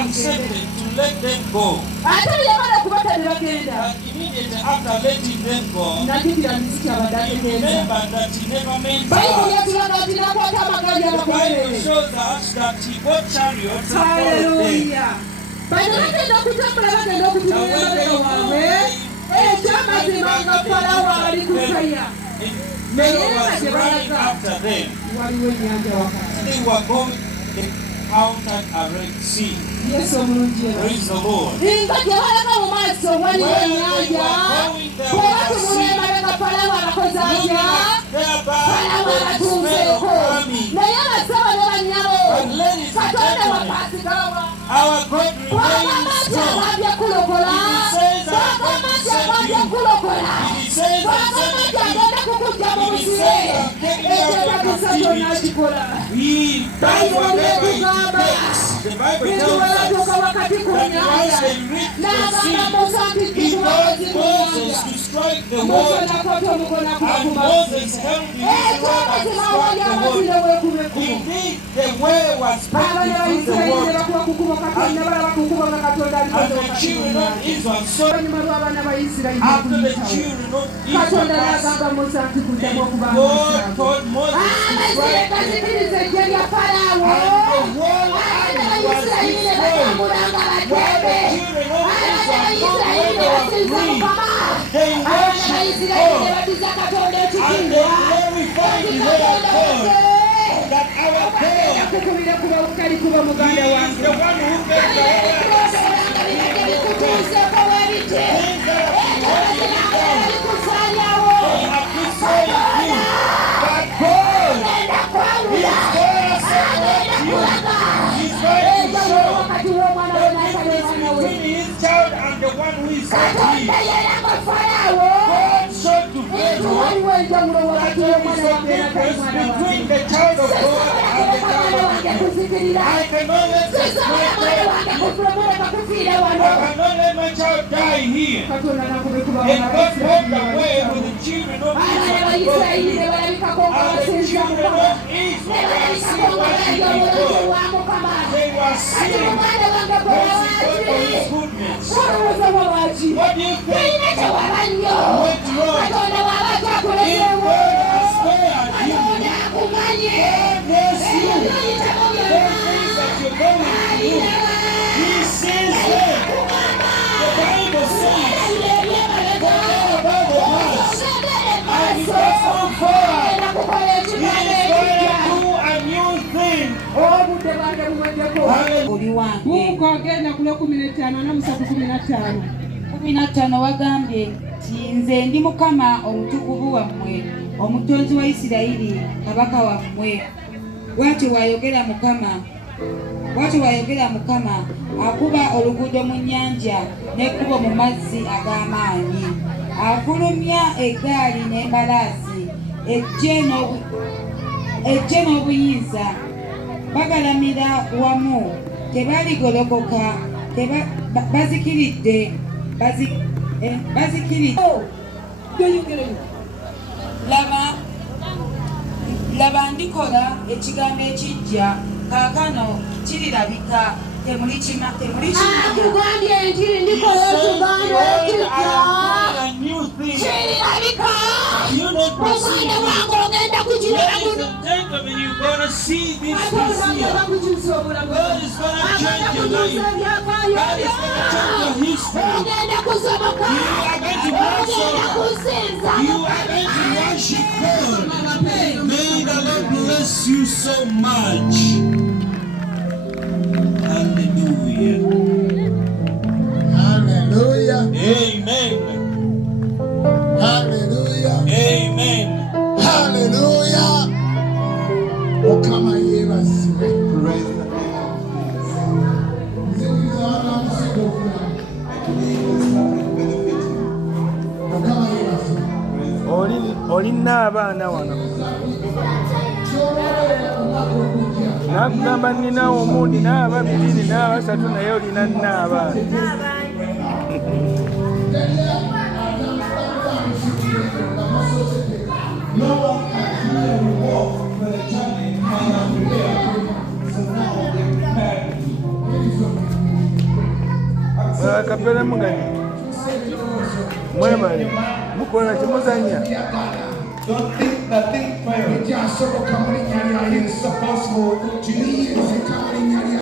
accepted to let them go. But immediately after letting them go, he remembered that he never meant to. The Bible shows us that he bought chariots and followed them. Pharaoh was running after them. They were going out at a Red Sea. Praise the Lord. Where they were going, there was a sea. Thereby there is Pharaoh coming. But ladies and gentlemen, our God remains strong. If he says I'm going to save you, if he says I'm saving you, if he says I'm taking out your captivity, he does whatever it takes. The Bible tells us that once they reached the sea, he told Moses to strike the water, and Moses held the rod and struck the water. Indeed, the way was splitting through the water. And the children of Israel saw after the children of Israel passed, and God told Moses to strike them, and the whole army was destroyed. While the children of Israel, when they were free, they worshipped God, and they glorified the name of God. That our God is the one who made the heavens and the things that have been holding it down. We have to say you, that God is for us and not you. He's going to show the difference between his child and the one who is not his. God showed to Pharaoh that there is a difference between the child of God and the child of God. I cannot let my child die here. And God walked away with the children of Israel. And the children of Israel were still worshiping God. They were still praising God for his goodness. What do you think went wrong? If God has spared you, God bless you. Those things that you're going through, he sees them. The Bible says, forget about the past, and he goes on forward. He is going to do a new thing. Hallelujah. Wagambye nti nze ndi Mukama omutukuvu wammwe, omutonzi wa Isirayiri, kabaka wammwe. Bw'atyo bw'ayogera Mukama, akuba oluguudo mu nnyanja n'ekkubo mu mazzi ag'amaanyi, afulumya eggaali n'embalaasi, eggye n'obuyinza. Bagalamira wamu, tebaligolokoka, bazikiridde. Laba ndikola ekigambo ekijja kaakano kirirabika temuli May the Lord bless you so much. Hallelujah. Hallelujah. Amen. Hallelujah. Amen. Hallelujah. Oh, come on, hear us. Praise the olina abaana wano nakugamba nina omu nina ababiri nina abasatu naye olina nina abaana walk for the journey and I'm prepared. So now they're prepared. Kapera mugani. Mwebale. Mukola kimuzanya. Don't think nothing fails.